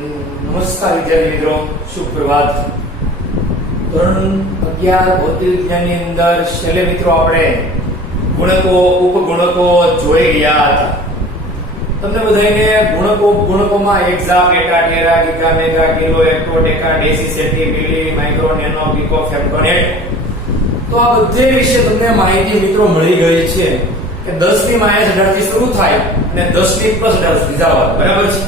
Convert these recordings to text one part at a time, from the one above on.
નમસ્કાર વિદ્યાર્થી મિત્રો, સુપ્રભાત. ધોરણ 11 ભૌતિક વિજ્ઞાનની અંદર છેલ્લે મિત્રો આપણે ગુણકો ઉપગુણકો જોઈ ગયા હતા. તમને બધાને ગુણકો ઉપગુણકોમાં એક્ઝા, પેટા, Terra, giga, mega, kilo, hecto, deca, ડેસી, સેન્ટી, મિલી, micro, nano, pico, femto, net. તો આ બધે વિશે તમને માહિતી મિત્રો મળી ગઈ છે કે 10 ની -18 થી શરૂ થાય અને 10 ની +18 સુધી જવાનું, બરાબર છે.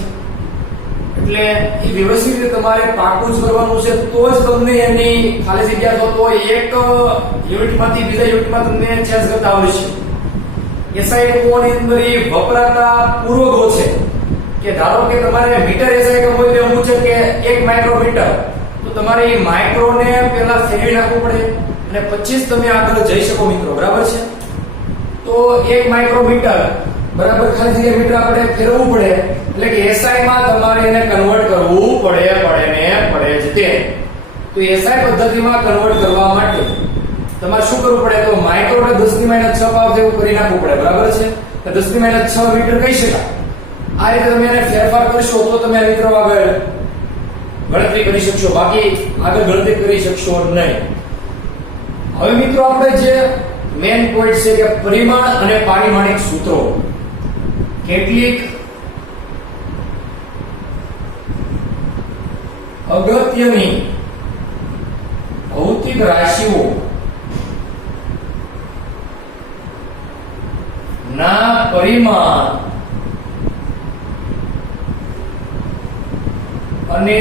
એટલે એ વ્યવસ્થિત રીતે તમારે પાકું જ કરવાનું છે, તો જ તમને એની ખાલી જગ્યા તો એક યુનિટમાંથી બીજા યુનિટમાં તમને ચેન્જ કરતા આવડશે. એસઆઈ ની અંદર એ વપરાતા પૂર્વકો છે કે ધારો કે તમારે મીટર એસઆઈ હોય તો એવું છે કે 1 માઇક્રોમીટર, તો તમારે એ માઇક્રોને પહેલા ફેરવી નાખવું પડે અને પછી જ તમે આગળ જઈ શકો મિત્રો, બરાબર છે. તો 1 માઇક્રોમીટર બરાબર ખાલી જગ્યા મીટર આપણે ફેરવવું પડે, એટલે કે એસઆઈ માં તમારે એને કન્વર્ટ કરવું પડે જ તે. તો એસઆઈ પદ્ધતિમાં કન્વર્ટ કરવા માટે તમારે શું કરવું પડે, તો માઇક્રો ને 10 ની -6 ભાવ જેવું કરી નાખવું પડે, બરાબર છે. તો 10 ની -6 મીટર કહી શકાય. આ રીતે તમે એને ફેરફાર કરશો તો તમે મિત્રો આગળ ગણતરી કરી શકશો, બાકી આગળ ગણતરી કરી શકશો નહીં. હવે મિત્રો આપણે જે મેન પોઈન્ટ છે કે પરિમાણ અને પારિમાણિક સૂત્રો, કેટલીક અગત્યની ભૌતિક રાશિઓ ના પરિમાણ અને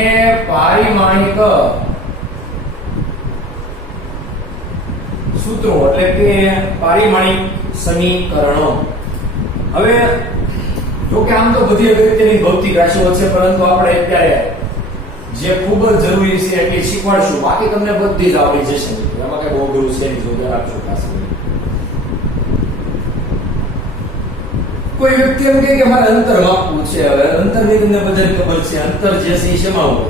પારિમાણિક સૂત્રો એટલે કે પારિમાણિક સમીકરણો. હવે જો કે આમ તો બધી અગત્યની ભૌતિક રાશિઓ છે, પરંતુ આપણે અત્યારે જે ખૂબ જ જરૂરી છે એટલી શીખવાડશું, બાકી તમને બધી જ આવડી જશે. એમાં કઈ બહુ ગુરુ છે નહીં, જોતા રાખજો ખાસ. કોઈ વ્યક્તિ એમ કહે કે મારે અંતર માપવું છે. હવે અંતરની તમને બધાને ખબર છે, અંતર જે છે એ શેમાં હોય?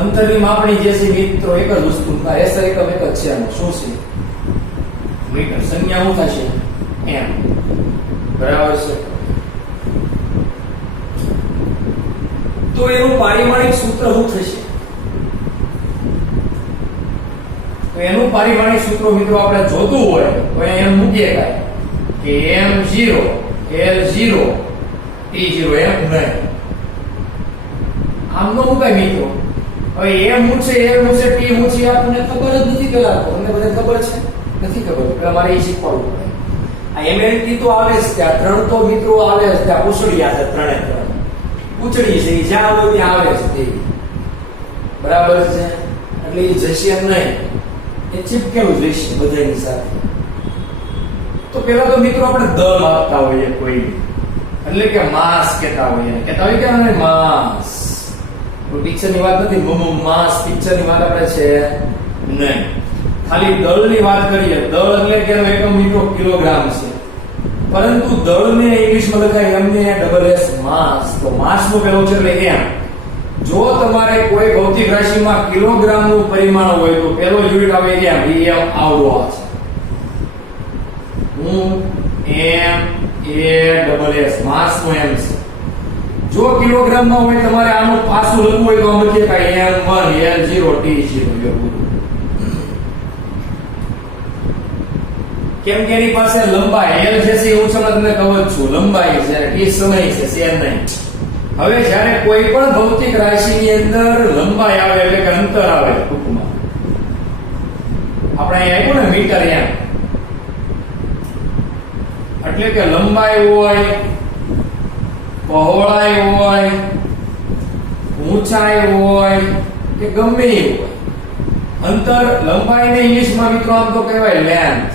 અંતરની માપણી જે છે મિત્રો એક જ વસ્તુ, એસઆઈ એકમ એક જ છે. આનો શું છે? મીટર. સંજ્ઞા શું થશે? એમ, બરાબર છે. તો એનું પારિમાણિક સૂત્ર શું થશે? તો એનું પારિમાણિક સૂત્ર મિત્રો આપણે જોતું હોય તો એમ મૂકીએ કાય કે m0 l0 t0 એમ નહીં, આમ નો મુકાય મિત્રો. હવે એમ હું છે, l હું છે, t હું છે, આપણને ખબર જ નથી. પેલા તમને બધાને ખબર છે? નથી ખબર. પેલા મારે એ શીખવાડવું પડે. આ mlt તો આવે જ, ત્યાં 3 તો મિત્રો આવે જ, ત્યાં પૂછડિયા છે, 3 પૂછડી છે, જ્યાં હોય ત્યાં આવે છે તે, બરાબર છે. એટલે એ જશે એમ નહીં, એ ચીપકેલું જશે બધાની સાથે. તો પેલા તો મિત્રો આપણે દળ આપતા હોઈએ કોઈ, એટલે કે માસ કહેતા હોઈએ કે માસ. પિક્ચર ની વાત નથી, માસ પિક્ચર ની વાત આપણે છે નહીં, ખાલી દળ ની વાત કરીએ. દળ એટલે કે એકમ મિત્રો કિલોગ્રામ છે, પરંતુ દળ ને ઇંગ્લિશમાં લખાય MASS માસ. તો માસ નો પેલો છે એટલે એમ. જો તમારે કોઈ ભૌતિક રાશિમાં કિલોગ્રામ નું પરિમાણ હોય તો પેલો યુનિટ આવે એમ. આવડો આ છે MASS, માસ નો એમ છે. જો કિલોગ્રામ માં હોય તમારે આનું પાછું લખવું હોય તો આમ લખીએ કે M1 L0 T0. કેમ કે એની પાસે લંબાઈ L જે છે હું તમને કહું છું, લંબાઈ છે, T સમય છે, સેન નહીં. હવે જ્યારે કોઈ પણ ભૌતિક રાશિની અંદર લંબાઈ આવે એટલે કે અંતર આવે, ટૂંકમાં આપણે અહીં આપ્યું ને મીટર એમ, એટલે કે લંબાઈ હોય, પહોળાઈ હોય, ઊંચાઈ હોય કે ગમે એ હોય, અંતર લંબાઈને ઇંગ્લિશમાં મિત્રો આમ તો કહેવાય લેન્થ,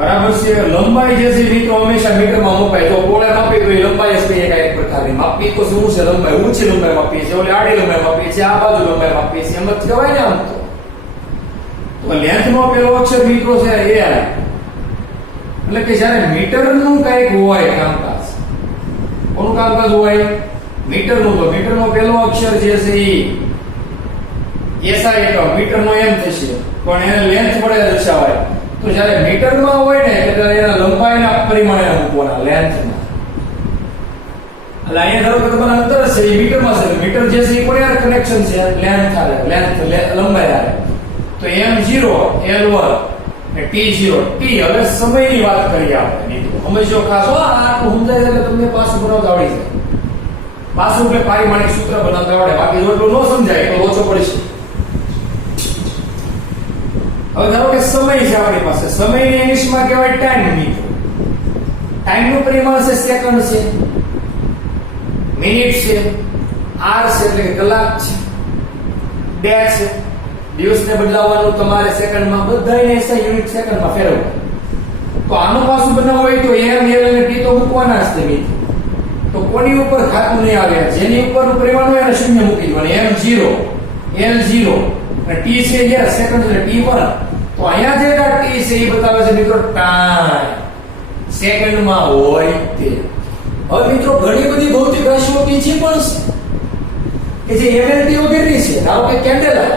બરાબર છે. લંબાઈ જે છે મિત્રો હંમેશા મીટરમાં મપાય. તો પહોળાઈ માપી તો એ લંબાઈ જ કહીએ એક પ્રકારની. માપી તો શું છે? લંબાઈ, ઊંચી લંબાઈ માપીએ છીએ, ઓલી આડી લંબાઈ માપીએ છીએ, આ બાજુ લંબાઈ માપીએ છીએ, એમ જ કહેવાય ને આમ તો. તો લેન્થ નો પેલો અક્ષર મિત્રો છે એ, એટલે કે જ્યારે મીટર નું કઈક હોય કામકાજ, કોનું કામકાજ હોય? મીટર નું. તો મીટર નો પેલો અક્ષર જે છે એ એસઆઈ એકમ, મીટર નો એમ થશે, પણ એને લેન્થ વડે દર્શાવાય. તો જ્યારે મીટરમાં હોય ને એટલે એના લંબાઈના પરિમાણે મૂકવાના, લેન્થમાં. એટલે અહીંયા ધારો કે તમારા અંતર છે એ મીટરમાં છે, મીટર જે છે એ કોની હારે કનેક્શન છે, લેન્થ હારે, લંબાઈ હારે. તો m0 l1 અને t0 t. હવે સમયની વાત કરીએ આપણે મિત્રો, સમજો ખાસ હો, આટલું સમજાય એટલે તમને પાછું બનાવતા આવડી જાય. પાછું એટલે પારિમાણિક સૂત્ર બનાવતા આવડે, બાકી જો એટલું ન સમજાય તો ઓછો પડશે. હવે ધારો કે સમય છે આપણી પાસે, સમયને ઇંગ્લિશમાં કહેવાય ટાઈમ મિત્રો. ટાઈમનું પરિમાણ છે સેકન્ડ છે, મિનિટ છે, આર છે એટલે કે કલાક છે, ડે છે. દિવસને બદલાવવાનું તમારે સેકન્ડમાં, બધાને યુનિટ સેકન્ડમાં ફેરવવા. તો આનું પાછું બનાવવું હોય તો m l અને t તો મૂકવાના જ છે મિત્રો. તો કોની ઉપર ખાતું નહીં આવે, જેની ઉપરનું પરિમાણ હોય એને શૂન્ય મૂકી દેવાનું. m0 l0 અને t છે યસ સેકન્ડ એટલે t1. તો અહીંયા જે t છે એ બતાવે છે મિત્રો ટાઈમ, સેકન્ડમાં હોય તે. હવે મિત્રો ઘણી બધી ભૌતિક રાશિઓ બીજી પણ છે કે જે mlt વગેરેની છે. ધારો કે કેન્ડેલા,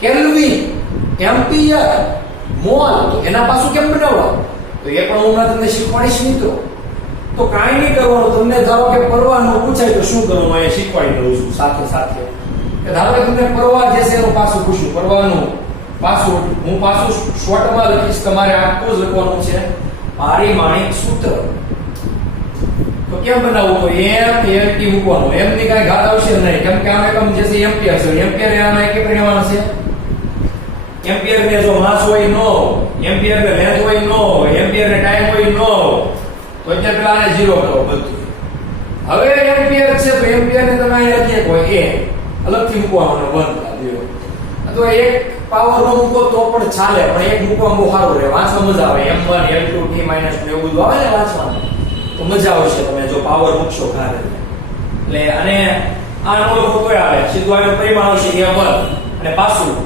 કેલ્વિન, એમ્પિયર, મોલ, તો એના પાછું કેમ બનાવવા, તો એ પણ હું તમને શીખવાડીશ મિત્રો. તો કાંઈ નહીં કરવાનું, તમને ધારો કે પરવાનું પૂછાય તો શું કરવાનું અહીંયા શીખવાડી દઉં છું સાથે સાથે. કે ધારો કે તમને પરવા જે છે એનું પાછું પૂછ્યું, પરવાનું પાછું હું પાછું શોર્ટમાં લખીશ, તમારે આખું જ લખવાનું છે પારિમાણિક સૂત્ર. તો કેમ બનાવવું, તો m l t મૂકવાનું. m ની કાંઈ ઘાત આવશે નહીં, કેમ કે આમ એકમ જે છે એમ્પિયર છે. એમ્પિયર આમાં એક પરિમાણ છે. એમ્પિયર ને જો માસ હોય નો, એમ્પિયર ને લેન્થ હોય નો, એમ્પિયર ને ટાઈમ હોય નો, તો એટલે પેલા આને 0 કરો બધું. હવે એમ્પિયર છે તો એમ્પિયર ને તમે અહીં લખીએ કોઈ a અલગથી મૂકવાનો 1 દેવો. તો એક પાવર નો મૂકો તો પણ ચાલે, પણ એક મૂકવા બહુ સારું રહે, વાંચવા મજા આવે. m1 l2 t - 2 એવું બધું આવે ને વાંચવાનું તો મજા આવશે તમે જો પાવર મૂકશો ખારે. એટલે અને આ નો લખો તોય આવે, સીધું આનું પરિમાણ આવશે m1 અને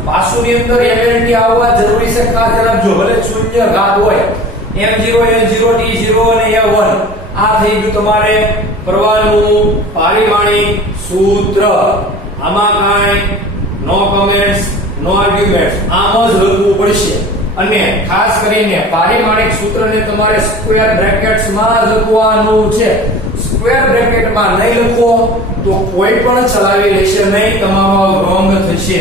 પાસુની અંદર m આવવા જરૂરી છે. ખાસ ધ્યાન આપજો, ભલે શૂન્ય ઘાત હોય m0 l0 t0 અને a1. આ થઈ ગયું તમારે પરવાનું પારિમાણિક સૂત્ર. આમાં કાંઈ નો કમેન્ટ્સ, નો આર્ગ્યુમેન્ટ્સ, આમ જ લખવું પડશે. અને ખાસ કરીને પારિમાણિક સૂત્રને તમારે સ્ક્વેર બ્રેકેટ્સમાં લખવાનું છે. સ્ક્વેર બ્રેકેટમાં નહીં લખો તો કોઈ પણ ચલાવી લેશે નહીં, તમારો રોંગ થશે.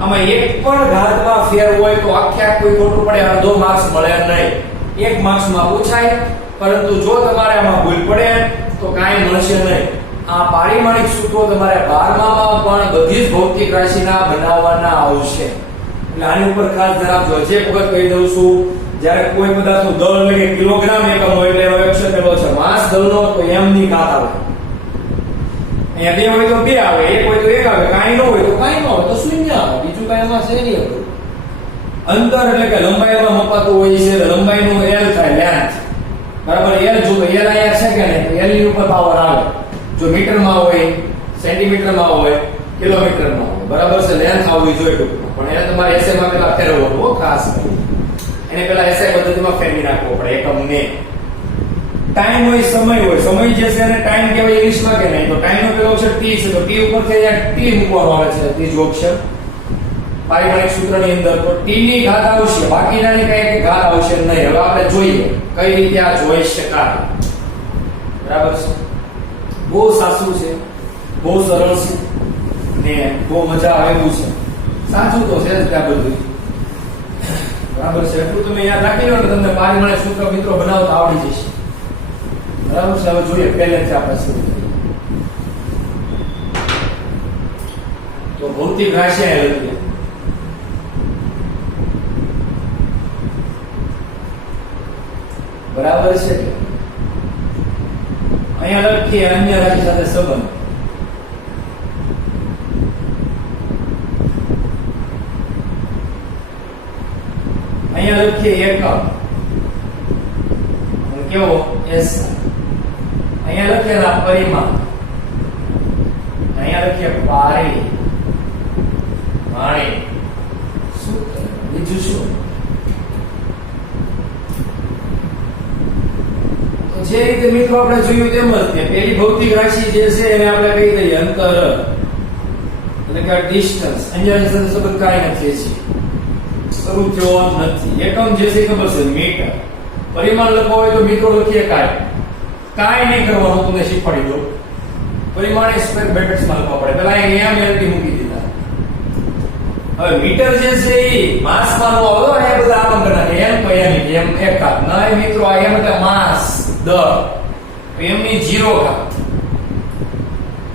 આમાં એક પણ ઘાતમાં ફેર હોય તો આખે કોઈ ખોટું પડે, અડધો માર્ક્સ મળે નહીં. 1 માર્ક્સમાં પૂછાય, પરંતુ જો તમારે આમાં ભૂલ પડે તો કાંઈ મળશે નહીં. આ પારિમાણિક સૂત્રો તમારે 12મામાં પણ બધી જ ભૌતિક રાશિના બનાવવાના આવશે. એટલે આની ઉપર ખાસ ધ્યાન આપજો. જે વખત કહી દઉં છું, જ્યારે કોઈ પદાર્થનું દળ એટલે કે કિલોગ્રામ એકમ હોય એટલે એનો અક્ષર પેલો છે માસ દળનો, તો m ની ઘાત આવે. અહીંયા 2 હોય તો 2 આવે, 1 હોય તો 1 આવે, કાંઈ ન હોય તો કાંઈ ન આવે, તો શૂન્ય આવે. બીજું કાંઈ એમાં છે નહીં. અંતર એટલે કે લંબાઈમાં મપાતું હોય છે, લંબાઈનું l થાય લેન્થ, બરાબર. l જો l અહીંયા છે કે નહીં, તો l ની ઉપર પાવર આવે. જો મીટરમાં હોય, સેન્ટીમીટરમાં હોય, કિલોમીટરમાં હોય, બરાબર છે. લેન્થ આવવી જોઈએ ટૂંકમાં, પણ એને તમારે એસઆઈ માં પેલા ફેરવવાનું હો ખાસ. એને પેલા એસઆઈ પદ્ધતિમાં ફેરવી નાખવો પડે એકમને. ટાઈમ હોય, સમય હોય, સમય જે છે એને ટાઈમ કહેવાય ઇંગ્લિશમાં કે નહીં, તો ટાઈમ નો પેલો અક્ષર t છે, તો t ઉપરથી અહીંયા t મૂકવાનો આવે છે, ત્રીજો અક્ષર પારિમાણિક સૂત્રની અંદર. તો t ની ઘાત આવશે, બાકીનાની કઈ ઘાત આવશે નહીં. હવે આપણે જોઈએ કઈ રીતે આ જોઈ શકાય, બરાબર છે. બહુ સાચું છે, બહુ સરળ છે ને બહુ મજા આવે એવું છે. સાચું તો છે જ ત્યાં બધું, બરાબર છે. એટલું તમે યાદ રાખી લો ને તમને પારિમાણિક સૂત્ર મિત્રો બનાવતા આવડી જશે, બરાબર છે. હવે જોઈએ પહેલેથી આપણે શરૂ કરીએ. તો ભૌતિક રાશિ લખીએ. બરાબર છે. અહીંયા લખીએ અન્ય રાશિ સાથે સંબંધ. અહીંયા લખીએ એકમ, કેવો એસ. અહીંયા લખીએ પરિમાણ, અહીંયા લખીએ પારિમાણિક સૂત્ર. બીજું શું? જે રીતે મિત્રો આપણે જોયું તેમ જ કે પેલી ભૌતિક રાશિ જે છે એને આપણે કહી દઈએ અંતર, એટલે કે ડિસ્ટન્સ. અન્ય રાશિ સાથે સંબંધ કાંઈ નથી છે, શરૂ થયો નથી. એકમ જે છે ખબર છે મીટર. પરિમાણ લખવા હોય તો મિત્રો લખીએ કાંઈ, કાંઈ નહીં કરવાનું, તમને શીખવાડી દઉં. પરિમાણે સ્ક્વેર બ્રેકેટ્સમાં લખવા પડે. પહેલા અહીંયા MLT મૂકી દીધા. હવે મીટર જે છે એ માસ માં નો આવે. અહીંયા બધા આમ કરતા m કયા m એક ઘાત ના મિત્રો, આ m એટલે માસ દર, m ની 0 ઘાત.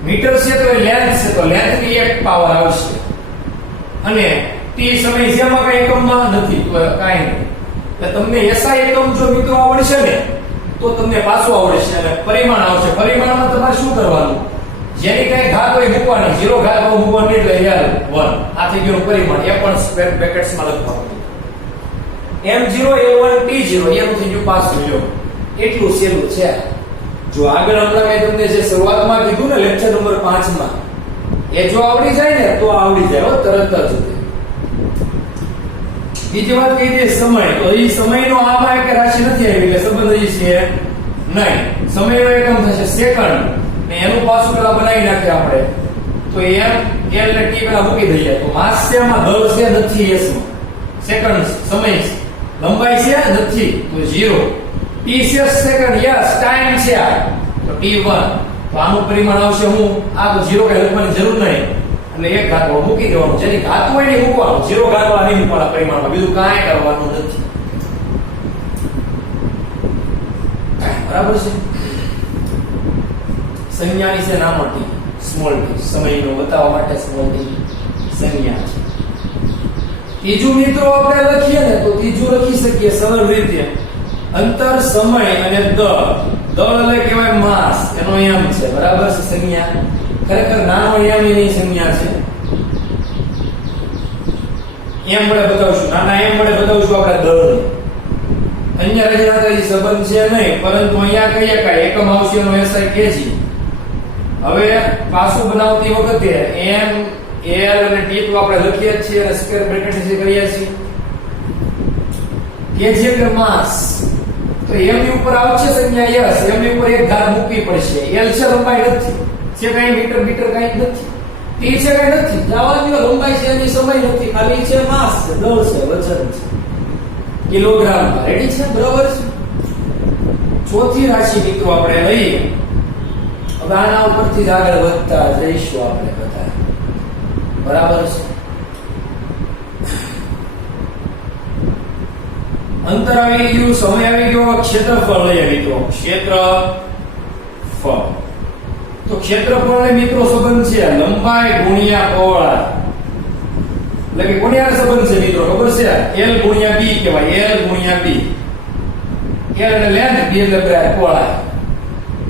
મીટર છે તો લેન્થ છે, તો લેન્થ ની એક પાવર આવશે. અને t સમય જેમાં કઈ એકમમાં નથી તો કાંઈ નહીં. એટલે તમને SI એકમ જો મિત્રો આવડશે ને તો તમને પાછું આવડશે. અને પરિમાણ આવશે. પરિમાણમાં તમારે શું કરવાનું, જેની કઈ ઘાત હોય મૂકવાની, 0 ઘાત હોય મૂકવાની, એટલે L1 આ થઈ ગયું પરિમાણ. એ પણ સ્ક્વેર બ્રેકેટ્સમાં લખવાનું. m0 l1 t0 એનું થઈ ગયું પાછું. લ્યો એટલું સહેલું છે. જો આગળ હમણાં મેં તમને જે શરૂઆતમાં કીધું ને લેક્ચર નંબર 5 માં, એ જો આવડી જાય ને તો આવડી જાય હો તરત જ. બીજી વાત કહી દે સમય. તો એ સમયનો આમાં એક રાશિ નથી આવી એટલે સંબંધ જ છે નહીં. સમયનો એકમ થશે સેકન્ડ. ને એનું પાછું પેલા બનાવી નાખીએ આપણે. તો m l ને t પેલા મૂકી દઈએ. તો માસ છે એમાં દર છે નથી, s માં સેકન્ડ સમય છે, લંબાઈ છે નથી તો 0, t છે સેકન્ડ, યસ ટાઈમ છે આ તો t1. તો આનું પરિમાણ આવશે હું આ તો 0 કઈ લખવાની જરૂર નહીં. એટલે એક ઘાત મૂકી દેવાનું, જેની ઘાત હોય ને મૂકવાનું, 0 ઘાત વાળા નહીં મૂકવાના પરિમાણમાં, બીજું કાંઈ કરવાનું નથી. બરાબર છે. સંજ્ઞાની છે નાનો t, સ્મોલ t, સમયનો બતાવવા માટે સ્મોલ t સંજ્ઞા છે. ત્રીજું મિત્રો આપણે લખીએ ને તો ત્રીજું લખી શકીએ સરળ રીતે, અંતર સમય અને દળ. દળ એટલે કહેવાય માસ, એનો m છે. બરાબર છે. સંજ્ઞા ખરેખર નાનો m એની સંજ્ઞા છે. m વડે બતાવશું, નાના m વડે બતાવશું આપણે દળ. અહીંયા રચનાત્મક સંબંધ છે નહીં, પરંતુ અહીંયા કહીએ કે એકમ આવશે એનો SI kg. હવે પાછું બનાવતી વખતે m l અને t તો આપણે લખીએ જ છીએ અને સ્ક્વેર બ્રેકેટ થી કરીએ છીએ. kg એટલે માસ. તો m ની ઉપર આવશે સંજ્ઞા યસ, m ની ઉપર એક ઘાત મૂકવી પડશે. l છે લંબાઈ નથી, છે કઈ મીટર મીટર કઈ નથી, t છે કઈ નથી, જવાની લંબાઈ છે એની સમય નથી, ખાલી છે માસ છે, દળ છે, વજન છે કિલોગ્રામ. રેડી છે? બરાબર છે. ચોથી રાશિ મિત્રો આપણે લઈએ. હવે આના ઉપરથી જ આગળ વધતા જઈશું આપણે બધા. બરાબર છે. અંતર આવી ગયું, સમય આવી ગયો, ક્ષેત્રફળ લઈએ મિત્રો. ક્ષેત્રફળ. તો ક્ષેત્રફળ ને મિત્રો સંબંધ છે લંબાઈ ગુણ્યા પહોળાઈ. એટલે કે કોની હારે સંબંધ છે મિત્રો ખબર છે? l ગુણ્યા b કહેવાય. l ગુણ્યા b. l એટલે લેન્થ, b એટલે બ્રેડથ, પહોળાઈ.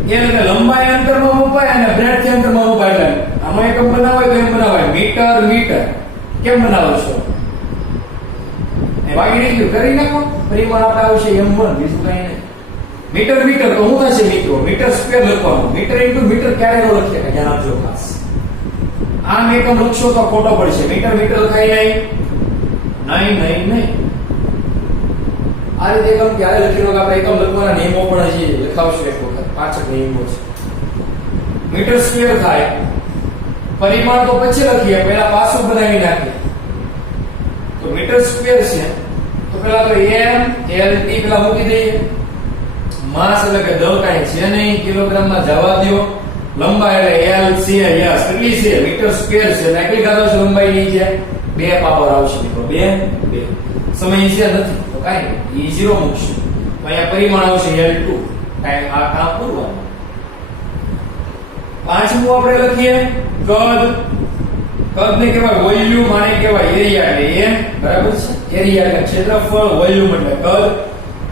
l એટલે લંબાઈ અંતરમાં મપાય અને બ્રેડથ અંતરમાં મપાય. એટલે આમાં એકમ બનાવાય તો એમ બનાવાય મીટર મીટર. કેમ બનાવો છો? એ વાગી ગયું કરી નાખો. પરિમાણ આપણે આવશે m1, બીજું કઈ નહીં. મીટર મીટર તો શું થશે મિત્રો? મીટર સ્ક્વેર લખવાનું. મીટર ઇન્ટુ મીટર ક્યારે ન લખીએ કે ધ્યાન આપજો ખાસ. આમ એકમ લખશો તો ખોટો પડશે. મીટર મીટર લખાય નહીં. નહીં. આ રીતે એકમ ક્યારે લખી કે આપણે એકમ લખવાના નિયમો પણ હજી લખાવશું એક વખત. 5 નિયમો છે. મીટર સ્ક્વેર થાય. પરિમાણ તો પછી લખીએ, પહેલા પાછું બનાવી નાખીએ. તો મીટર સ્ક્વેર છે તો પહેલા તો m l t પેલા મૂકી દઈએ. માસ એટલે કે દળ કાંઈ છે નહીં, કિલોગ્રામમાં જવા દો. લંબાઈ એટલે l c યસ કેટલી છે? મીટર સ્ક્વેર છે. એટલે કેટલી ઘાત આવશે લંબાઈ ની છે? 2 પાવર આવશે મિત્રો. 2 સમય છે નથી તો કાંઈ નહીં, e 0 મૂકશું. તો અહીંયા પરિમાણ આવશે l2. કાંઈ આ કામ પૂરવાનું. પાંચમું આપણે લખીએ કદ. કદ ને કહેવાય વોલ્યુમ, આને કહેવાય એરિયા. એટલે m બરાબર છે. એરિયા એટલે ક્ષેત્રફળ, વોલ્યુમ એટલે કદ.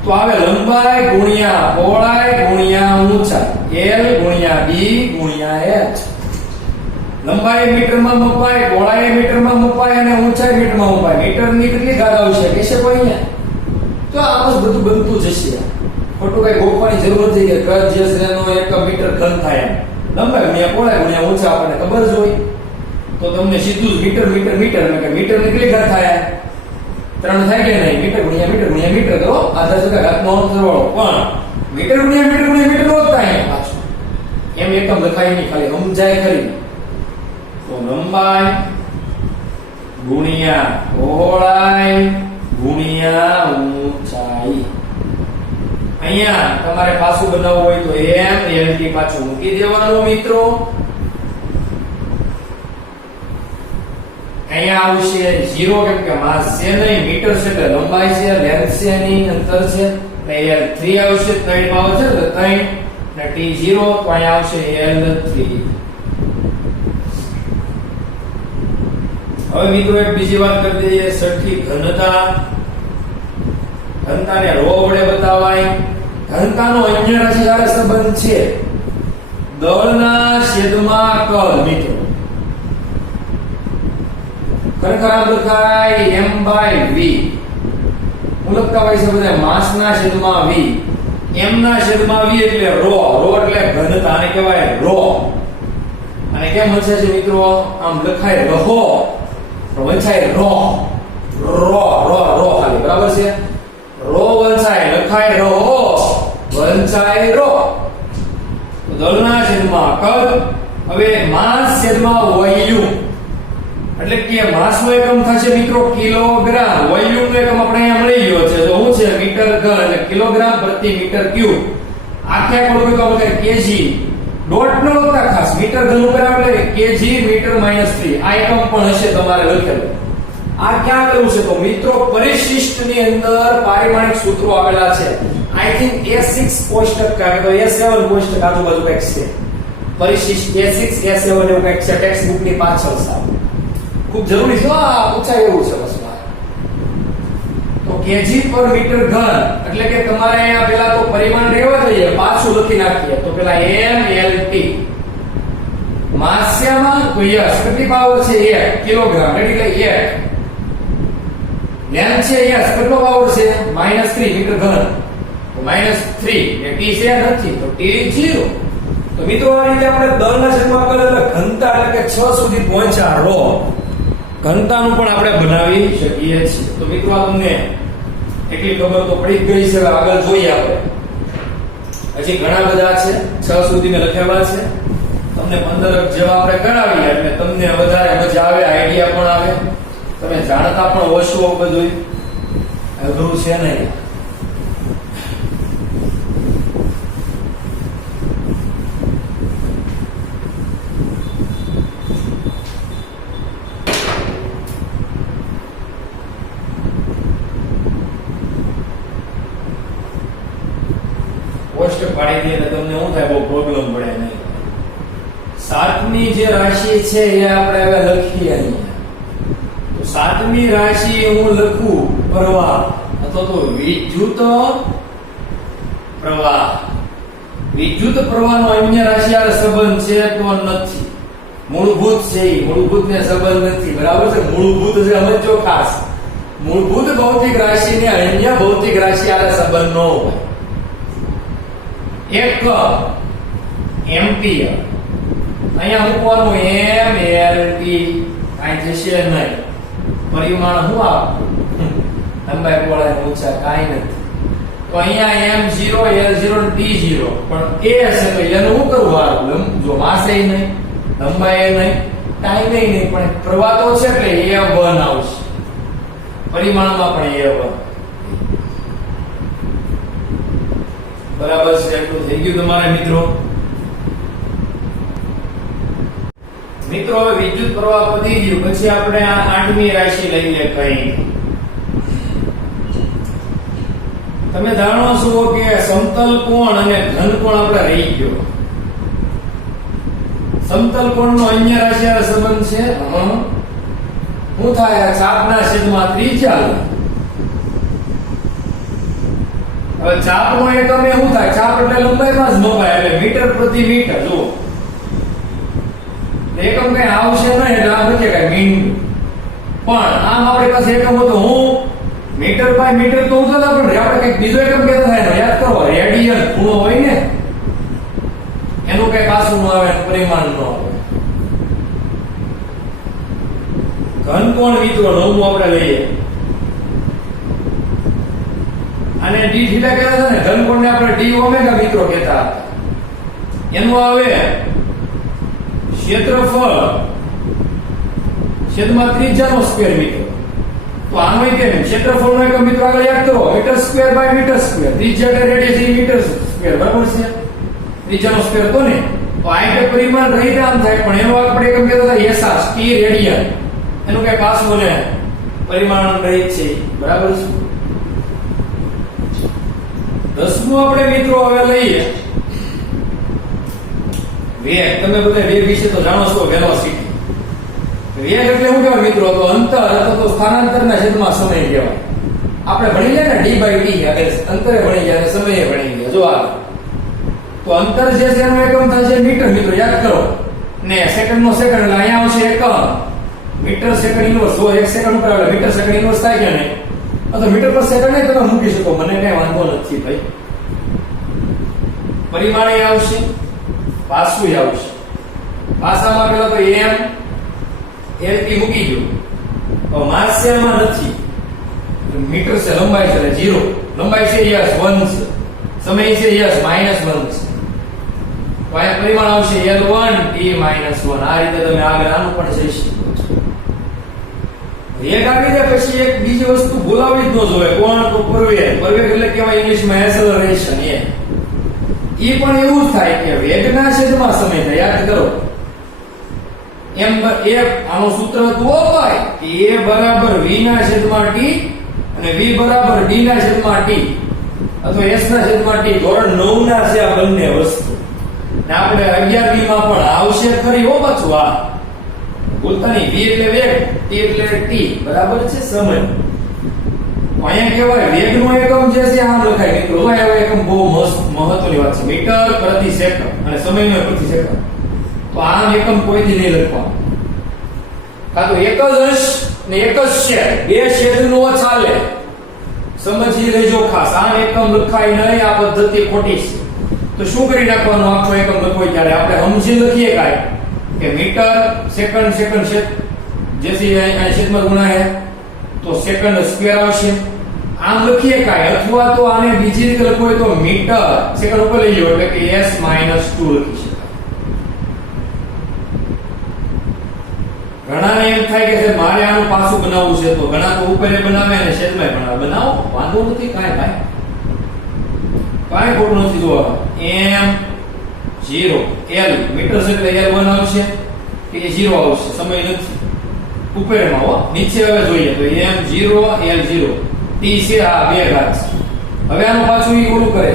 તો આવે લંબાઈ ગુણ્યા પહોળાઈ ગુણ્યા ઊંચાઈ. l ગુણ્યા b ગુણ્યા h. લંબાઈ મીટરમાં મપાય, પહોળાઈ મીટરમાં મપાય અને ઊંચાઈ મીટરમાં મપાય. મીટરની કેટલી ઘાત આવશે કહેશે કોઈ અહીંયા? તો આમ જ બધું બનતું જશે. ખોટું કઈ ગોખવાની જરૂર નથી કે કદ જે છે એનો 1 મીટર ઘન થાય એમ. લંબાઈ ગુણ્યા પહોળાઈ ગુણ્યા ઊંચાઈ આપણને ખબર જ હોય. તો તમને સીધું જ મીટર મીટર મીટર એટલે કે મીટરની કેટલી ઘાત થાય? 3 થાય કે નહીં? મીટર ગુણ્યા મીટર કરો. આધા જુદા ઘાતનો સરવાળો. પણ મીટર ગુણ્યા મીટર નો જ થાય પાછું. એમ એકમ લખાય નહીં, ખાલી સમજાય ખરી. તો લંબાઈ ગુણ્યા પહોળાઈ ગુણ્યા ઊંચાઈ. અહીંયા તમારે પાછું બનાવવું હોય તો m lt પાછું મૂકી દેવાનું મિત્રો. અહીંયા આવશે 0 કેમ કે માસ છે નહીં, મીટર છે એટલે લંબાઈ છે, લેન્થ છે એની અંતર છે, એટલે l 3 આવશે, 3 પાવર છે એટલે 3 અને t0 તો અહીંયા આવશે l3. હવે મિત્રો એક બીજી વાત કરી દઈએ, છઠ્ઠી ઘનતા. ઘનતાને રો વડે બતાવાય. ઘનતાનો અન્ય રાશિ સાથે સંબંધ છે દળના છેદમાં કદ મિત્રો. ખરેખર લખાય m/v. હું લખતા હોય છે બધા માસના છેદમાં v, m ના છેદમાં v એટલે રો. રો એટલે ઘનતા, આને કહેવાય રો. અને કેમ વંચાય છે મિત્રો? આમ લખાય રહો, વંચાય રો. રો રો રો ખાલી, બરાબર છે? રો વંચાય, લખાય રહો, વંચાય રો. દળના છેદમાં કદ. હવે માસ છેદમાં વોલ્યુમ એટલે કે માસનો એકમ થશે મિત્રો કિલોગ્રામ. વોલ્યુમનો એકમ આપણે અહીંયા મળી ગયો છે, તો શું છે? મીટર ઘન એટલે કિલોગ્રામ પ્રતિ મીટર ક્યુબ. આખે આખું તો આપણે કેજી ડોટ નો લખતા ખાસ મીટર ઘન ઉપર એટલે કેજી મીટર -3 આ એકમ પણ હશે તમારે લખેલું. આ ક્યાં આવેલું છે? તો મિત્રો પરિશિષ્ટની અંદર પારિમાણિક સૂત્રો આવેલા છે. આઈ થિંક S6 કોષ્ટક કાં તો S7 કોષ્ટક આજુબાજુ કંઈક છે. પરિશિષ્ટ S6 S7 એવું કંઈક છે ટેક્સ્ટ બુક ની પાછળ સાવ. ખૂબ જરૂરી છે, આ પૂછાય એવું છે બસ. તો કેજી પર મીટર ઘન એટલે કે તમારે અહીંયા પેલા તો પરિમાણ રહેવા જોઈએ, પાછું લખી નાખીએ તો પેલા mlt. માસ્યામાં તો યસ કેટલી પાવર છે? 1 કિલોગ્રામ એટલે 1. લેન્થ છે યસ કેટલો પાવર છે? -3 મીટર ઘન. તો -3 એ t છે નથી તો t0. તો મિત્રો આ રીતે આપણે દળના છેદમાં કદ એટલે ઘનતા એટલે કે 6 સુધી પહોંચ્યા રો. ઘનતાનું પણ આપણે બનાવી શકીએ છીએ. તો મિત્રો આ તમને એટલી ખબર તો પડી ગઈ છે. આગળ જોઈએ આપણે. હજી ઘણા બધા છે, 6 સુધીને લખેલા છે. તમને 15 જેવા આપણે કરાવીએ એટલે તમને વધારે મજા આવે, આઈડિયા પણ આવે, તમે જાણતા પણ હોશો. બધું અઘરું છે નહીં. કોષ્ટક પાડી દઈએ એટલે તમને શું થાય? બહુ પ્રોબ્લેમ પડે નહીં. સાતમી જે રાશિ છે એ આપણે હવે લખીએ અહીંયા. તો સાતમી રાશિ હું લખું પ્રવાહ અથવા તો વિદ્યુત પ્રવાહ. વિદ્યુત પ્રવાહનો અન્ય રાશિ સાથે સંબંધ છે તો નથી. મૂળભૂત છે, મૂળભૂતને સંબંધ નથી, બરાબર છે? મૂળભૂત છે સમજો ખાસ. મૂળભૂત ભૌતિક રાશિને અન્ય ભૌતિક રાશિ સાથે સંબંધ ન હોય. 1 એમ્પિયર અહીંયા મૂકવાનું mlt. કાંઈ જશે નહીં. પરિમાણ શું આપવું? લંબાઈ પહોળાઈ ઊંચા કાંઈ નથી. તો અહીંયા m0 l0 t0 પણ a છે તો એનું શું કરવું? જો માસે નહીં, લંબાઈ નહીં, ટાઈમે નહીં, પણ પ્રવાહ તો છે એટલે a1 આવશે. પરિમાણમાં પણ a1. બરાબર છે? એટલું થઈ ગયું તમારે મિત્રો. મિત્રો હવે વિદ્યુત પ્રવાહ પતી ગયું પછી આપણે આ 8મી રાશિ લઈએ. કઈ તમે જાણો છો કે સમતલ કોણ અને ઘન કોણ આપણે રહી ગયો. સમતલ કોણનો અન્ય રાશિ સાથે સંબંધ છે. શું થાય? ચાપના છેદમાં ત્રિજ્યા. હવે ચાપનો એકમ શું થાય? ચાપ એટલે લંબાઈમાં જ મપાય એટલે મીટર પ્રતિ મીટર. જો એકમ કઈ આવશે નહીં એટલે આ નથી કઈ મીન. પણ આમ આપણી પાસે એકમ હતો હું મીટર બાય મીટર તો ઉતરતા પણ આપણે કઈક બીજો એકમ કેતો થાય યાદ કરો. રેડિયન ખૂણો હોય ને એનું કઈ પાછું ન આવે, પરિમાણ ન આવે. ઘન કોણ મિત્રો 9મું આપણે લઈએ. અને ડી થીટા કહેતા હતા ને, ઘન કોણને આપણે ડી ઓમેગા મિત્રો કહેતા. એનું આવે ક્ષેત્રફળ છેદમાં ત્રિજ્યાનો સ્ક્વેર મીટર. તો આનો કે ક્ષેત્રફળનો એકમ મિત્રો આગળ યાદ કરો metre square by metre square ત્રિજ્યા કે રેડિયસ એ મીટર સ્ક્વેર બરાબર છે ત્રિજ્યાનો સ્ક્વેર તો ને તો આ એટલે પરિમાણ રહિત આમ થાય પણ એનો આપણે એકમ કહેતા હતા એસઆર ટી રેડિયન એનું કે પાછું ને પરિમાણ રહિત છે બરાબર છે 10મું આપણે મિત્રો હવે લઈએ વેગ તમે બધા વેગ વિશે તો જાણો છો વેલોસિટી વેગ એટલે શું કહેવાય મિત્રો તો અંતર અથવા તો સ્થાનાંતરના છેદમાં સમય કહેવાય આપણે ભણી લે ને d/t અંતરે ભણી ગયા અને સમયે ભણી ગયા જો આ તો અંતર જે છે એનો એકમ થાય છે મીટર મિત્રો યાદ કરો ને સેકન્ડ નો સેકન્ડ એટલે અહીંયા આવશે એકમ મીટર સેકન્ડ ઇન્વર્સ જો 1 સેકન્ડ ઉપર આવે મીટર સેકન્ડ ઇન્વર્સ થાય કે નહીં તો મીટર પર સેકન્ડ ને તમે મૂકી શકો મને કઈ વાંધો નથી ભાઈ પરિમાણ એ આવશે પાછું આવશે ભાષામાં પેલા તો m LP મૂકી દો તો માસ છે એમાં નથી મીટર છે લંબાઈ છે 0 લંબાઈ છે યસ 1 છે સમય છે યસ -1 છે તો આ પરિમાણ આવશે L1 t - 1 આ રીતે તમે આગળ આનું પણ જઈ શકો છો એક આવી જાય પછી એક બીજી વસ્તુ બોલાવવી જ ન જોઈએ કોણ તો પ્રવેગ એટલે કહેવાય ઇંગ્લિશમાં એસેલરેશન એ પણ એવું થાય કે વેગના છેદમાં સમય થાય યાદ કરો એમ એ આનો સૂત્ર હતું ભાઈ કે a બરાબર v ના છેદમાં t અને v બરાબર d ના છેદમાં t અથવા s ના છેદમાં t ધોરણ 9 ના છે આ બંને વસ્તુ ને આપણે 11 બી માં પણ આવશે ખરી હો પાછું આ બોલતા નહીં v એટલે વેગ t એટલે t બરાબર છે સમય અહીંયા કહેવાય વેગનો એકમ જે છે આમ લખાય મિત્રો હવે એકમ બહુ મહત્વની વાત છે મીટર પ્રતિ સેકન્ડ અને સમયનો પ્રતિ સેકન્ડ તો આમ એકમ કોઈથી નહીં લખવાનું કા તો એક જ અંશ ને એક જ છેદ બે છેદનો ચાલે સમજી લેજો ખાસ આમ એકમ લખાય નહીં આ પદ્ધતિ ખોટી છે તો શું કરી નાખવાનું આખો એકમ લખો ત્યારે આપણે સમજી લખીએ કાઈ કે મીટર સેકન્ડ સેકન્ડ છેદ જેથી અહીં છેદમાં ગુણાય તો સેકન્ડ સ્ક્વેર આવશે આમ લખીએ કાઈ અથવા તો આને બીજી રીતે લખવું હોય તો મીટર સેકન્ડ ઉપર લઈ લો એટલે કે s - 2 લખી શકાય ઘણાને એમ થાય કે મારે આનું પાછું બનાવવું છે તો ઘણા તો ઉપરે બનાવે અને છેદમાં બનાવો વાંધો નથી કાઈ ભાઈ કાઈ ખોટું નથી જોવા m 0 l મીટર છે એટલે l1 આવશે કે 0 આવશે સમય નથી ઉપરમાં હો નીચે હવે જોઈએ તો m 0 l0 t છે આ બે ઘાત હવે આનું પાછું ઈ ઓલું કરે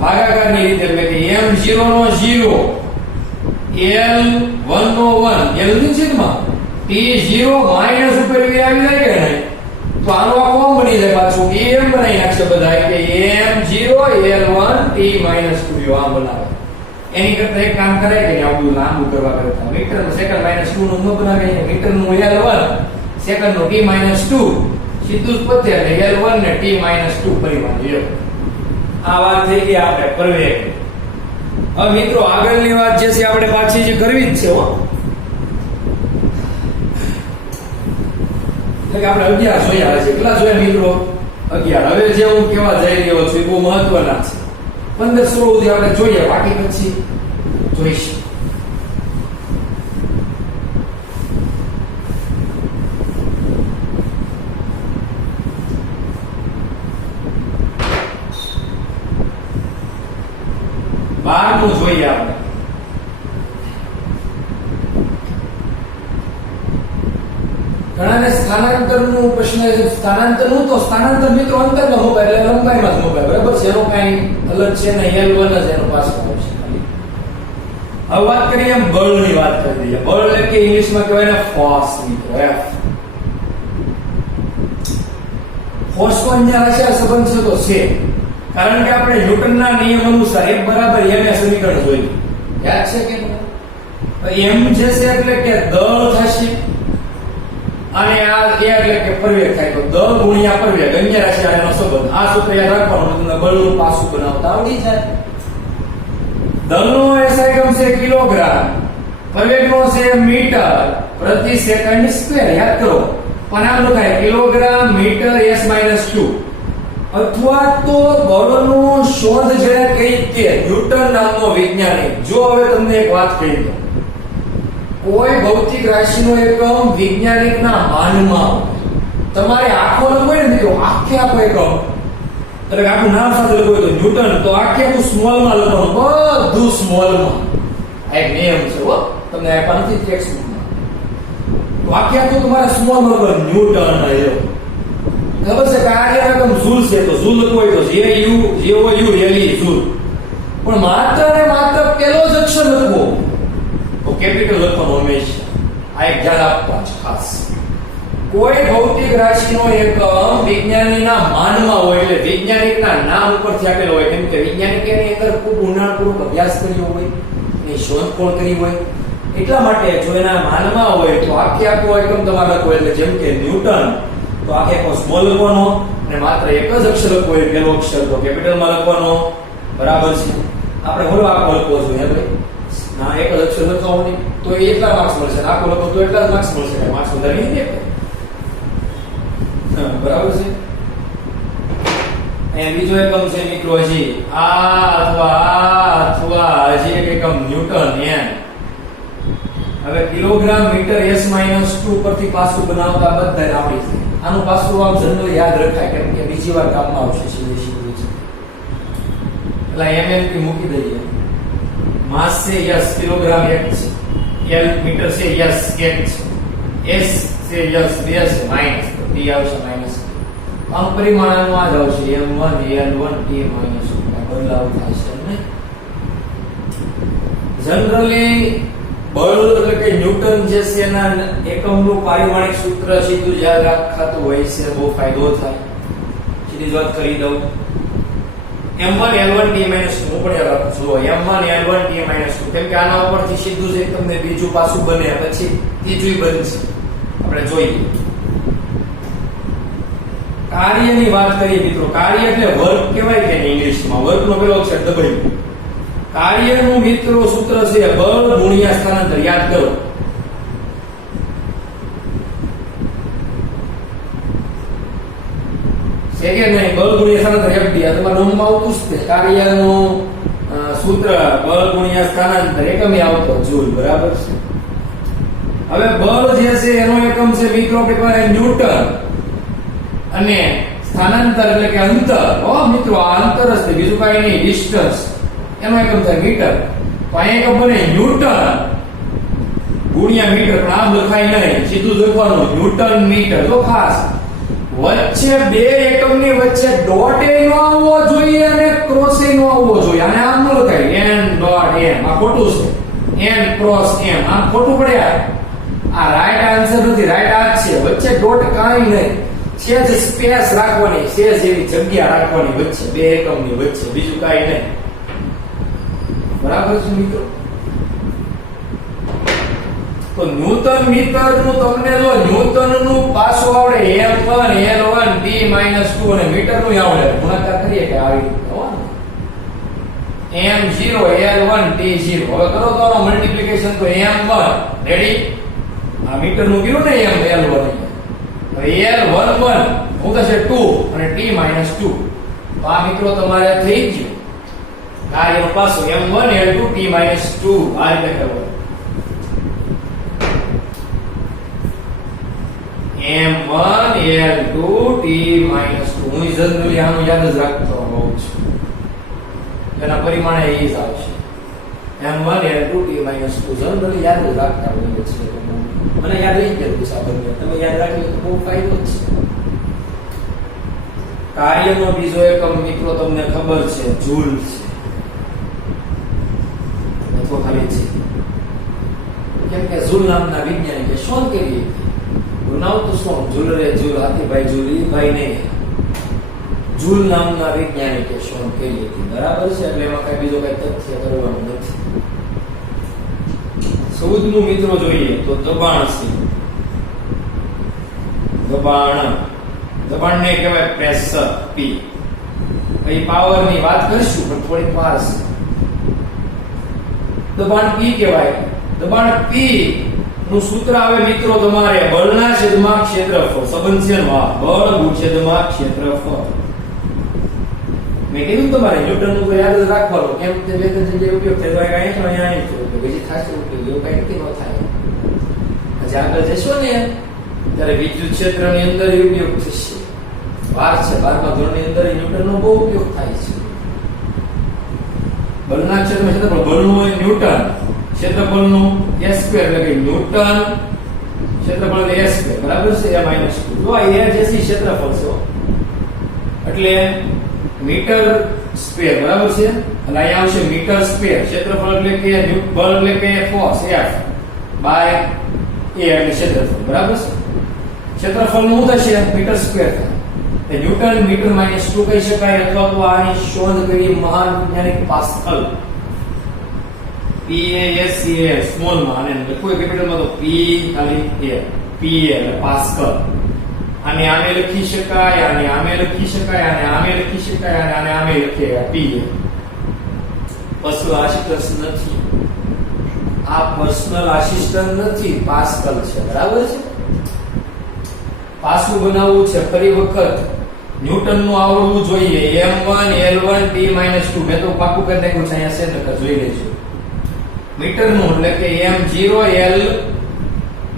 ભાગાકારની રીતે એટલે કે m0 નો 0 l1 નો 1 l ની છેદમાં t0 માઈનસ ઉપર આવી જાય કે નહીં તો આનો આ ફોર્મ બની જાય પાછું m બનાવી નાખશે બધા કે m0 l1 t - 2 આ બનાવે એની કરતા એક કામ કરાય કે આવું લાંબુ કરવા કરતા મીટર નો સેકન્ડ -2 નું ન બનાવે મીટર નું l1 સેકન્ડ નો t - 2 સીધું જ પતે એટલે l1 ને t - 2 પરિમાણ લ્યો આ વાત થઈ ગઈ આપણે પ્રવેગ હવે મિત્રો આગળની વાત જે છે આપણે પાછી જે કરવી જ છે હો એટલે કે આપણે 11 જોયા છે કેટલા જોયા મિત્રો 11 હવે જે હું કેવા જઈ રહ્યો છું એ બહુ મહત્વના છે 15 16 સુધી આપણે જોઈએ બાકી પછી જોઈશું બારમું જોઈએ આપણે ઘણાને સ્થાનાંતરનું પ્રશ્ન છે સ્થાનાંતરનું તો સ્થાનાંતર મિત્રો અંતરમાં મુકાય એટલે લંબાઈમાં જ મુકાય બરાબર છે એનો કઈ અલગ છે ને l1 જ એનો પાછો આવશે હવે વાત કરીએ એમ બળની વાત કરી દઈએ બળ એટલે કે ઇંગ્લિશમાં કહેવાય ને ફોર્સ મિત્રો F ફોર્સ નો અહીંયા રાશિ સંબંધ છે તો છે કારણ કે આપણે ન્યૂટનના નિયમ અનુસાર F બરાબર m એ સમીકરણ જોયું યાદ છે કે m જે છે એટલે કે દળ થશે અને આ a એટલે કે પ્રવેગ થાય તો દળ ગુણ્યા પ્રવેગ અન્ય રાશિ આનો સંબંધ આ સૂત્ર યાદ રાખવાનું તમને બળનું પાસું બનાવતા આવડી જાય દળનો SI એકમ છે કિલોગ્રામ પ્રવેગનો છે મીટર પ્રતિ સેકન્ડ સ્ક્વેર યાદ કરો પણ આમ લખાય કિલોગ્રામ મીટર s - 2 અથવા તો બળનો શોધ જેને કહી કે ન્યૂટન નામનો વૈજ્ઞાનિક જો હવે તમને એક વાત કહી દઉં કોઈ ભૌતિક રાશિનો એકમ વૈજ્ઞાનિકના માનમાં તમારે આખો લખવો હોય ને મિત્રો, આખે આખો એકમ એટલે કે આખું નામ સાથે લખવું હોય તો ન્યૂટન, તો આખે આખું સ્મોલ માં લખવાનું, બધું સ્મોલ માં. આ એક નિયમ છે હો, તમને આપ્યા નથી ટેક્સ્ટ બુકમાં. તો આખે આખું તમારે સ્મોલ માં લખવાનું ન્યૂટન આવ્યો. ખબર છે કે આ એકમ ઝૂલ છે, તો ઝૂલ લખવું હોય તો JULE ઝૂલ. પણ માત્ર ને માત્ર પહેલો જ અક્ષર લખવો તો કેપિટલ લખવાનું હંમેશા. આ એક ધ્યાન આપવા છે ખાસ. કોઈ ભૌતિક રાશિનો એકમ વિજ્ઞાનીના માનમાં હોય એટલે વૈજ્ઞાનિકના નામ ઉપરથી આપેલો હોય, કેમ કે વૈજ્ઞાનિકે એની અંદર ખૂબ ઊંડાણપૂર્વક અભ્યાસ કર્યો હોય, એની શોધખોળ કરી હોય. એટલા માટે જો એના માનમાં હોય તો આખે આખો એકમ તમારે લખવો. એટલે જેમ કે ન્યૂટન, તો આખે આખો સ્મોલ લખવાનો અને માત્ર એક જ અક્ષર લખવો હોય, પહેલો અક્ષર તો કેપિટલમાં લખવાનો. બરાબર છે. આપણે બોલો આખો લખવો જોઈએ ભાઈ, ના એક જ અક્ષર લખવાનો નહીં તો એટલા માર્ક્સ મળશે, આખો લખો તો એટલા જ માર્ક્સ મળશે, માર્ક્સ વધારે નહીં દે. બરાબર છે. અહીંયા બીજો એકમ છે મિત્રો, હજી આ અથવા હજી એક એકમ ન્યૂટન એમ. હવે કિલોગ્રામ મીટર S-2 પરથી પાસું બનાવતા બધાને આવડી જાય. આનું પાસું આમ જનરલી યાદ રખાય, કેમ કે બીજી વાર કામમાં આવશે. સીધી છે એટલે MMP મૂકી દઈએ. માસ છે યસ, કિલોગ્રામ 1 છે, L મીટર છે યસ 1 છે, S છે યસ 2 છે, માઈનસ T આવશે માઈનસ. આમ પરિમાણનું આ જ આવશે M1 L1 T માઈનસ. બદલાવ થાય છે ને જનરલી. બળ એટલે કે ન્યૂટન જે છે એના એકમનું પારિમાણિક સૂત્ર સીધું યાદ રાખતું હોય છે, બહુ ફાયદો થાય. સીધી વાત કરી દઉં. M1 L1 T માઈનસ 2 હું પણ યાદ રાખું છું. M1 L1 T માઈનસ 2, કેમ કે આના ઉપરથી સીધું જ તમને બીજું પાસું બને, પછી ત્રીજું બનશે. આપણે જોઈએ. કાર્યની વાત કરીએ મિત્રો. કાર્ય એટલે વર્ક કહેવાય કે ઇંગ્લિશમાં. વર્કનો પેલો અક્ષર W. કાર્યનું મિત્રો સૂત્ર છે બળ ગુણ્યા સ્થાનાંતર. યાદ કરો. છે કે નહીં? બળ ગુણ્યા સ્થાનાંતર FD. આ તમારા નોમમાં આવતું જ છે. કાર્યનું સૂત્ર બળ ગુણ્યા સ્થાનાંતર, એકમે આવતો જૂલ. બરાબર છે. હવે બળ જે છે એનો એકમ છે મિત્રો ન્યૂટન, અને સ્થાનાંતર એટલે કે અંતર. ઓ મિત્રો આ અંતર જ છે, બીજું કાંઈ નહીં. ડિસ્ટન્સ એનો એકમ થાય મીટર. તો અહીંયા એકમ બને ન્યૂટન ગુણ્યા મીટર, પણ આમ લખાય નહીં, સીધું લખવાનું ન્યૂટન મીટર. તો ખાસ વચ્ચે બે એકમની વચ્ચે ડોટ એ નો આવવો જોઈએ અને ક્રોસ એ નો આવવો જોઈએ. અને આમ ન લખાય n ડોટ m. આ ખોટું છે. n ક્રોસ m આમ ખોટું પડે. આ રાઈટ આન્સર નથી, રાઈટ આ જ છે. વચ્ચે ડોટ કાંઈ નહીં, છે જ સ્પેસ રાખવાની, છે જેવી જગ્યા રાખવાની વચ્ચે બે એકમની વચ્ચે, બીજું કાંઈ નહીં. બરાબર છે મિત્રો? તો ન્યૂટન મીટર નું તમને જો ન્યૂટન નું પાછું આવડે M1 L1 T - 2 અને મીટર નું આવડે, ગુણાકાર કરીએ કે આવી રીતે હો. M0 L1 T0. હવે કરો તો મલ્ટીપ્લિકેશન. તો M1 રેડી, આ મીટર નું કીધું ને M L1. હવે L11 હું થશે 2 અને T - 2. તો આ મિત્રો તમારે થઈ ગયું કાર્યનું પાછું M1 L2 T - 2. આ રીતે કરવું. M1 L2 T - 2. હું જનરલી આનું યાદ જ રાખતો હોઉં છું, એના પરિમાણે એ જ આવશે. M1 L2 T - 2 જનરલી યાદ જ રાખતા હોઈએ છીએ. મને યાદ રહી ગયું સાબરને, તમે યાદ રાખી તો બહુ ફાયદો જ છે. કાર્યનો બીજો એકમ મિત્રો તમને ખબર છે, જૂલ છે. તો ખાલી છે કેમ કે જૂલ નામના વૈજ્ઞાનિકે શોધ કરી હતી. નામ તો શું? જૂલ રે જૂલ, હાથીભાઈ જૂલ, ઈ ભાઈ નહીં, જૂલ નામના વૈજ્ઞાનિકે શોધ કરી હતી. બરાબર છે? એટલે એમાં કઈ બીજો કઈ તથ્ય કરવાનું નથી. શોધનું મિત્રો જોઈએ તો દબાણ છે. દબાણને કહેવાય પ્રેશર P. પછી પાવરની વાત કરીશું પણ થોડીક વાર છે. દબાણ P કહેવાય. દબાણ P નું સૂત્ર આવે મિત્રો તમારે બળના છેદમાં ક્ષેત્રફળ. સંબંધ છે બળ છેદમાં ક્ષેત્રફળ. મેં કીધું તમારે ન્યૂટન નું યાદ જ રાખવાનું, કેમ કે બે ત્રણ જગ્યાએ ઉપયોગ થતો હોય, અહીં તો અહીંયા તો બીજી ખાસ ઉપયોગ એવું કઈ નથી ન થાય. આજે આગળ જશો ને ત્યારે વિદ્યુત ક્ષેત્રની અંદર ઉપયોગ થશે. 12 છે, 12મા ધોરણની અંદર ન્યૂટનનો બહુ ઉપયોગ થાય છે. બળના ક્ષેત્રમાં ક્ષેત્રફળ બળનું હોય ન્યૂટન, ક્ષેત્રફળનું s² એટલે કે ન્યૂટન ક્ષેત્રફળ એટલે s², બરાબર છે. a - 2 તો આ a જે છે ક્ષેત્રફળ છે એટલે મીટર સ્ક્વેર, બરાબર છે. અને અહીંયા આવશે મીટર સ્ક્વેર. ક્ષેત્રફળ એટલે કે બળ એટલે કે ફોર્સ F બાય a એટલે ક્ષેત્રફળ, બરાબર છે. ક્ષેત્રફળનું શું થશે? મીટર સ્ક્વેર થાય. ન્યૂટન મીટર - 2 કહી શકાય. અથવા તો આની શોધ કરી મહાન વૈજ્ઞાનિક પાસ્કલ, PASCAL સ્મોલ માં, અને લખો કેપિટલ માં તો P ખાલી A, PA એટલે પાસ્કલ. આને આમે લખી શકાય, આને આમે લખી શકાય, આને આમે લખી શકાય, અને આને આમે લખીએ PA. પર્સનલ આસિસ્ટન્ટ નથી, આ પર્સનલ આસિસ્ટન્ટ નથી, પાસ્કલ છે, બરાબર છે. પાછું બનાવવું છે ફરી વખત ન્યૂટન નું આવડવું જોઈએ. m1 l1 t - 2 મેં તો પાકું કરી નાખ્યું છે, અહીંયા છે નકર જોઈ લેજો. મીટર નું એટલે કે m0 l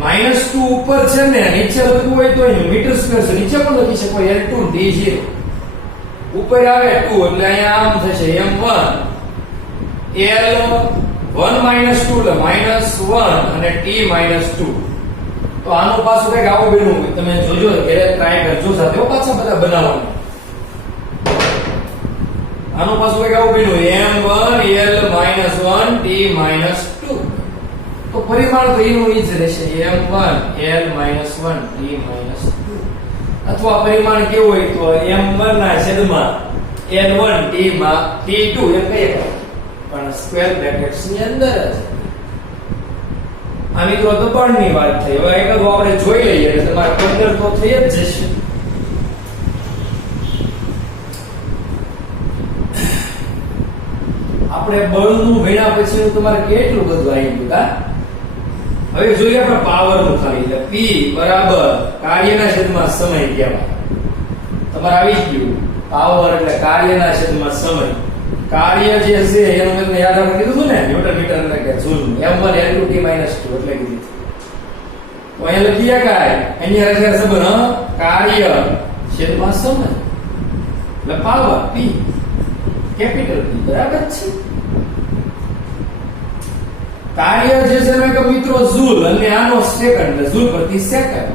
-2 ઉપર છે ને, નીચે લખવું હોય તો મીટર સ્ક્વેર છે, નીચે પણ લખી શકો l2 d0. ઉપર આવે 2 એટલે અહીંયા આમ થશે m1 l1 - 2 એટલે -1 અને t - 2. તો આનું પાછું કઈક આવું બન્યું, તમે જોજો ઘરે ટ્રાય કરજો સાથે પાછા બધા બનાવવાનું. આનું પાછું કઈક આવું બન્યું m1 l - 1 t - 2. તો પરિમાણ તો એનું ઈ જ રહેશે m1 l - 1 t - 2. અથવા પરિમાણ કેવું હોય તો m1 ના છેદમાં l1 t માં t2 એમ કહીએ, પણ સ્ક્વેર બ્રેકેટ્સ ની અંદર જ. આ મિત્રો દબાણની વાત થઈ. હવે એક જ આપણે જોઈ લઈએ એટલે તમારે પંદર તો થઈ જ જશે. આપણે બળનું ભણ્યા પછી તમારે કેટલું બધું આવી ગયું કા. હવે જોઈએ આપણે પાવરનું ખાલી. એટલે P બરાબર કાર્યના છેદમાં સમય કહેવાય. તમારે આવી ગયું પાવર એટલે કાર્યના છેદમાં સમય. કાર્ય જે છે એનું મેં તમને યાદ રાખી દીધું હતું ને, ન્યૂટન મીટર એટલે કે જૂલ. m1 l2 t - 2 એટલે કીધું. તો અહીંયા લખી શકાય, અહીંયા રહેશે સંબંધ કાર્ય છેદમાં સમય એટલે પાવર P, કેપિટલ P, બરાબર છે. કાર્ય જે છે ને કે મિત્રો જૂલ, અને આનો સેકન્ડ એટલે જૂલ પ્રતિ સેકન્ડ.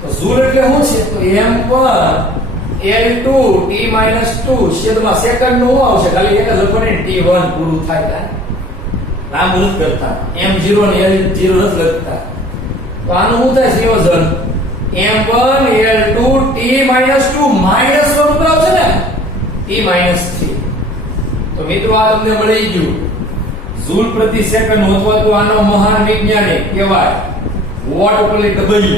તો જૂલ એટલે શું છે તો m1 l2 t - 2 છેદમાં સેકન્ડ નું આવશે. ખાલી એક જ લખોને t1 પૂરું થાય તા. નામ નથી કરતા, m0 ને l0 નથી લખતા. તો આનું શું થાય સંયોજન m1 l2 t - 2 -1 ઉપર આવશે ને t - 3. તો મિત્રો આ તમને મળી ગયું જૂલ પ્રતિ સેકન્ડ. અથવા તો આનો મહાન વૈજ્ઞાનિક કહેવાય વોટ ઉપર W,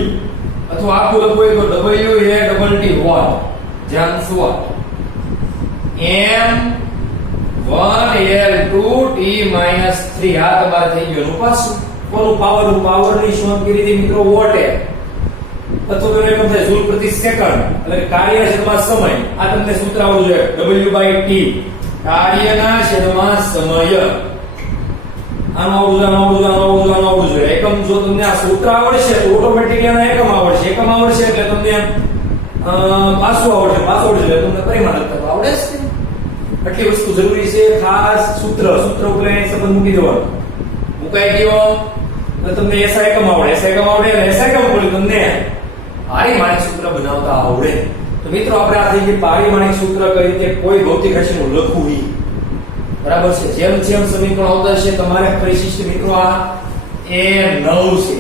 અથવા આખું લખવું હોય તો WATT vote. John's watt. m1 l2 t - 3 આ તમારે થઈ ગયું. પાછું કોનું પાવર, પાવરની શોધ કરી હતી મિત્રો વોટે. અથવા તો એકમ થાય જૂલ પ્રતિ સેકન્ડ એટલે કાર્યના છેદમાં સમય. આ તમને સૂત્ર આવડવું જોઈએ W/T, કાર્યના છેદમાં સમય. આનું આવડવું જોઈએ. એકમ જો તમને આ સૂત્ર આવડશે તો ઓટોમેટિકલી આના એકમ આવડશે. એકમ આવડશે એટલે તમને પાછું આવડશે એટલે તમને પરિમાણ લખતા આવડે છે. આટલી વસ્તુ જરૂરી છે. ખાસ સૂત્ર ઉપર સંબંધ મૂકી દેવાનો. મુકાઈ ગયો એટલે તમને એસઆઈ એકમ આવડે. એટલે એસઆઈ એકમ બોલી તમને પારિમાણિક સૂત્ર બનાવતા આવડે. તો મિત્રો આપણે આ થઈ ગઈ પારિમાણિક સૂત્ર કઈ રીતે કોઈ ભૌતિક રાશિનું લખવું ઈ. બરાબર છે. જેમ સમીકરણ આવતા છે તમારે પરિશિષ્ટ મિત્રો આ A9 છે.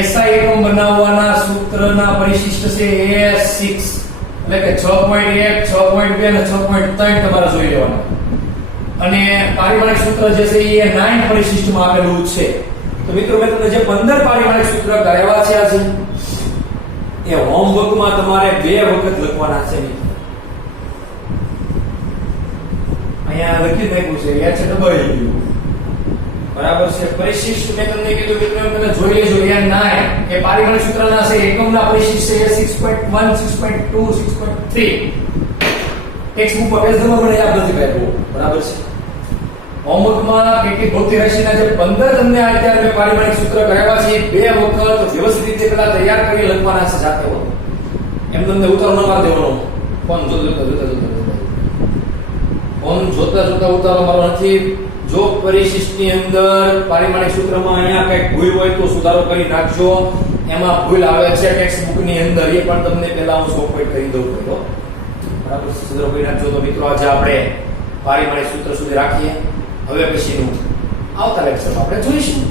એસઆઈ એકમ બનાવવાના સૂત્રના પરિશિષ્ટ છે A6 એટલે કે 6.1, 6.2 અને 6.3 તમારે જોઈ લેવાના. અને પારિમાણિક સૂત્ર જે છે એ 9 પરિશિષ્ટમાં આપેલું છે. તો મિત્રો મેં તમને જે 15 પારિમાણિક સૂત્ર કરાવ્યા છે આજે એ હોમવર્કમાં તમારે 2 વખત લખવાના છે. અહીંયા લખી નાખ્યું છે HW, બરાબર છે. પરિશિષ્ટ મેં તમને કીધું મિત્રો તમે જોઈ લેજો. A9 એ પારિમાણિક સૂત્રના છે. એકમના પરિશિષ્ટ છે 6.1, 6.2, 6.3. ટેક્સ્ટ બુક પર પેજ નંબર મને યાદ નથી કર્યો, બરાબર છે. હોમવર્કમાં કેટલી ભૌતિક રાશિના જે 15 તમને અત્યારે મેં પારિમાણિક સૂત્ર કરાવ્યા છે, બે વખત વ્યવસ્થિત રીતે પેલા તૈયાર કરી લખવાના છે સાથે હો. એમ તમને ઉતારો ન માર દેવાનો. ફોન જોતા ઉતારો મારો નથી. જો પરિશિષ્ટની અંદર પારિમાણિક સૂત્રમાં અહીંયા કંઈક ભૂલ હોય તો સુધારો કરી નાખજો. એમાં ભૂલ આવે છે ટેક્સ્ટ બુકની અંદર, એ પણ તમને પહેલા હું સોફ્ટવેર કરી દઉં તો બરાબર સુધારો કરી નાખજો. તો મિત્રો આજે આપણે પારિમાણિક સૂત્ર સુધી રાખીએ. હવે પછીનું આવતા લેક્ચરમાં આપણે જોઈશું.